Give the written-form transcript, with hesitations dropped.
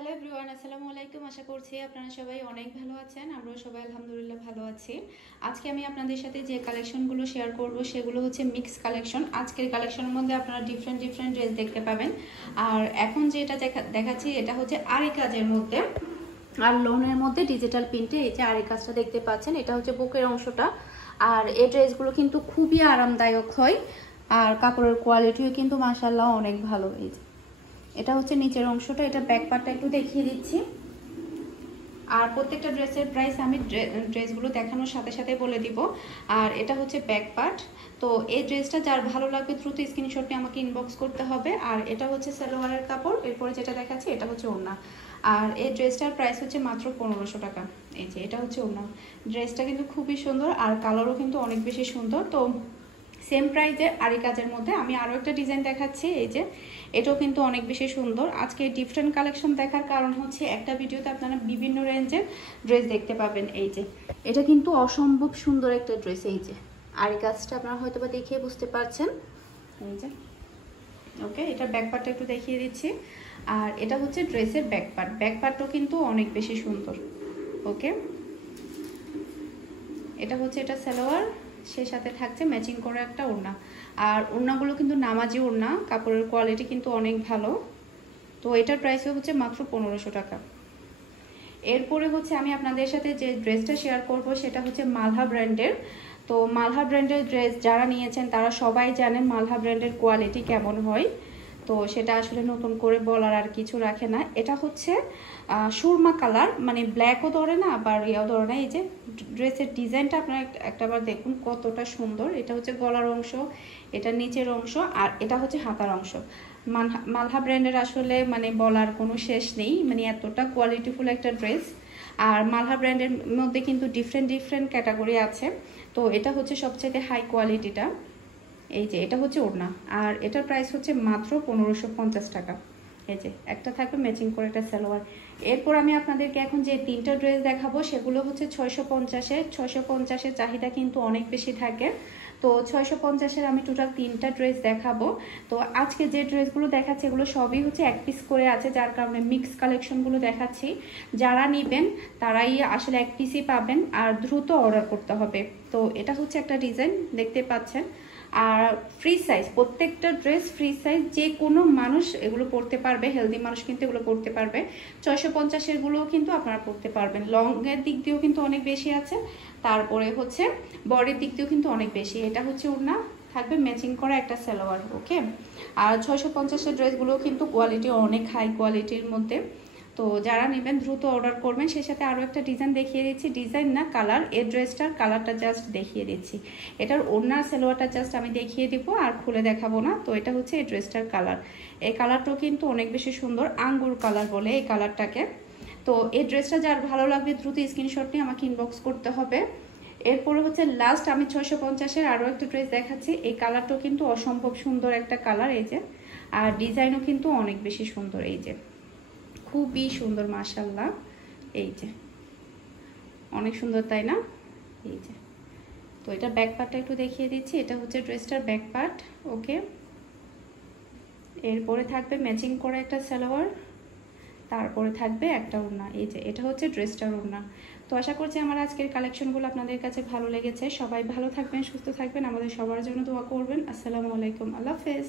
Hello everyone, আসসালামু আলাইকুম। আশা করছি আপনারা সবাই অনেক ভালো আছেন। আমরাও সবাই আলহামদুলিল্লাহ ভালো আছি। আজকে আমি আপনাদের সাথে যে কালেকশনগুলো শেয়ার করব সেগুলো হচ্ছে মিক্স কালেকশন। আজকের কালেকশনের মধ্যে আপনারা ডিফারেন্ট ড্রেস দেখতে পাবেন। আর এখন যেটা দেখাচ্ছি এটা হচ্ছে আরি কাজের মধ্যে আর লোনের মধ্যে ডিজিটাল প্রিন্টে। এই যে আরি কাজটা দেখতে পাচ্ছেন, এটা হচ্ছে বুকের অংশটা। আর এই ড্রেসগুলো কিন্তু খুবই আরামদায়ক হয় আর কাপড়ের কোয়ালিটিও কিন্তু মাশাআল্লাহ অনেক ভালো। এই যে এটা হচ্ছে নিচের অংশটা, এটা ব্যাক পার্টটা একটু দেখিয়ে দিচ্ছি। আর প্রত্যেকটা ড্রেসের প্রাইস আমি ড্রেসগুলো দেখানোর সাথে সাথে বলে দিব। আর এটা হচ্ছে ব্যাক পার্ট। তো এই ড্রেসটা যার ভালো লাগবে দ্রুত স্ক্রিনশট নিয়ে আমাকে ইনবক্স করতে হবে। আর এটা হচ্ছে সালোয়ারের কাপড়, এরপরে যেটা দেখাচ্ছি এটা হচ্ছে ওড়না। আর এই ড্রেসটার প্রাইস হচ্ছে মাত্র 1500 টাকা। এই যে এটা হচ্ছে ওড়না। ড্রেসটা কিন্তু খুবই সুন্দর আর কালারও কিন্তু অনেক বেশি সুন্দর। তো সেম প্রাইজে আরি কাজের মধ্যে আমি আরও একটা ডিজাইন দেখাচ্ছি। এই যে এটাও কিন্তু অনেক বেশি সুন্দর। আজকে ডিফারেন্ট কালেকশন দেখার কারণ হচ্ছে একটা ভিডিওতে আপনারা বিভিন্ন রেঞ্জের ড্রেস দেখতে পাবেন। এই যে এটা কিন্তু অসম্ভব সুন্দর একটা ড্রেস। এই যে আরি কাজটা আপনারা হয়তো বা দেখিয়ে বুঝতে পারছেন। এই যে ওকে, এটা ব্যাক পার্টটা একটু দেখিয়ে দিচ্ছি। আর এটা হচ্ছে ড্রেসের ব্যাক পার্ট। ব্যাক পার্টও কিন্তু অনেক বেশি সুন্দর। ওকে, এটা হচ্ছে এটা সালোয়ার, সে সাথে থাকছে ম্যাচিং করে একটা ওড়না। আর ওড়নাগুলো কিন্তু নামাজি ওড়না, কাপড়ের কোয়ালিটি কিন্তু অনেক ভালো। তো এটার প্রাইসও হচ্ছে মাত্র 1500 টাকা। এরপরে হচ্ছে আমি আপনাদের সাথে যে ড্রেসটা শেয়ার করব সেটা হচ্ছে মালহা ব্র্যান্ডের। তো মালহা ব্র্যান্ডের ড্রেস যারা নিয়েছেন তারা সবাই জানেন মালহা ব্র্যান্ডের কোয়ালিটি কেমন হয়। তো সেটা আসলে নতুন করে বলার আর কিছু রাখে না। এটা হচ্ছে সুরমা কালার, মানে ব্ল্যাকও ধরে না আবার ইয়েও ধরে না। এই যে ড্রেসের ডিজাইনটা আপনারা একটাবার দেখুন কতটা সুন্দর। এটা হচ্ছে গলার অংশ, এটা নিচের অংশ, আর এটা হচ্ছে হাতার অংশ। মালহা ব্র্যান্ডের আসলে মানে বলার কোনো শেষ নেই, মানে এতটা কোয়ালিটিফুল একটা ড্রেস। আর মালহা ব্র্যান্ডের মধ্যে কিন্তু ডিফারেন্ট ক্যাটাগরি আছে। তো এটা হচ্ছে সবচেয়ে হাই কোয়ালিটিটা। এই যে এটা হচ্ছে ওড়না, আর এটার প্রাইস হচ্ছে মাত্র 1550 টাকা। এই যে একটা থাকবে ম্যাচিং করে একটা সালোয়ার। এরপর আমি আপনাদেরকে এখন যে তিনটা ড্রেস দেখাবো সেগুলো হচ্ছে 650-এর। 650-এর চাহিদা কিন্তু অনেক বেশি থাকে। তো 650-এর আমি টোটাল তিনটা ড্রেস দেখাবো। তো আজকে যে ড্রেসগুলো দেখাচ্ছি এগুলো সবই হচ্ছে এক পিস করে আছে, যার কারণে মিক্স কালেকশনগুলো দেখাচ্ছি। যারা নেবেন তারাই আসলে এক পিসই পাবেন আর দ্রুত অর্ডার করতে হবে। তো এটা হচ্ছে একটা ডিজাইন দেখতে পাচ্ছেন। আর ফ্রি সাইজ, প্রত্যেকটা ড্রেস ফ্রি সাইজ, যে কোনো মানুষ এগুলো পরতে পারবে, হেলদি মানুষ কিন্তু এগুলো পরতে পারবে। 650-এর গুলোও কিন্তু আপনারা পরতে পারবেন। লংয়ের দিক দিয়েও কিন্তু অনেক বেশি আছে, তারপরে হচ্ছে বডির দিক দিয়েও কিন্তু অনেক বেশি। এটা হচ্ছে ওড়না, থাকবে ম্যাচিং করা একটা সালোয়ার। ওকে, আর 650-এর ড্রেসগুলোও কিন্তু কোয়ালিটি অনেক হাই কোয়ালিটির মধ্যে। তো যারা নেবেন দ্রুত অর্ডার করবেন। সেই সাথে আরও একটা ডিজাইন দেখিয়ে দিচ্ছি, ডিজাইন না কালার, এই ড্রেসটার কালারটা জাস্ট দেখিয়ে দিচ্ছি। এটার ওড়নার সালোয়ারটা জাস্ট আমি দেখিয়ে দিব আর খুলে দেখাবো না। তো এটা হচ্ছে এই ড্রেসটার কালার। এই কালারটাও কিন্তু অনেক বেশি সুন্দর, আঙ্গুর কালার বলে এই কালারটাকে। তো এই ড্রেসটা যার ভালো লাগবে দ্রুত স্ক্রিনশট নিয়ে আমাকে ইনবক্স করতে হবে। এরপরে হচ্ছে লাস্ট আমি 650-এর আরও একটা ড্রেস দেখাচ্ছি। এই কালারটাও কিন্তু অসম্ভব সুন্দর একটা কালার। এই যে আর ডিজাইনও কিন্তু অনেক বেশি সুন্দর। এই যে খুবই সুন্দর মাশাআল্লাহ। এই যে অনেক সুন্দর, তাই না? এই যে তো এটা ব্যাক পার্টটা একটু দেখিয়ে দিচ্ছি। এটা হচ্ছে ড্রেসটার ব্যাক পার্ট। ওকে, এরপরে থাকবে ম্যাচিং করে একটা সালোয়ার, তারপরে থাকবে একটা ওড়না। এই যে এটা হচ্ছে ড্রেসটার ওড়না। তো আশা করছি আমার আজকের কালেকশনগুলো আপনাদের কাছে ভালো লেগেছে। সবাই ভালো থাকবেন, সুস্থ থাকবেন, আমাদের সবার জন্য দোয়া করবেন। আসসালামু আলাইকুম, আল্লাহ হাফেজ।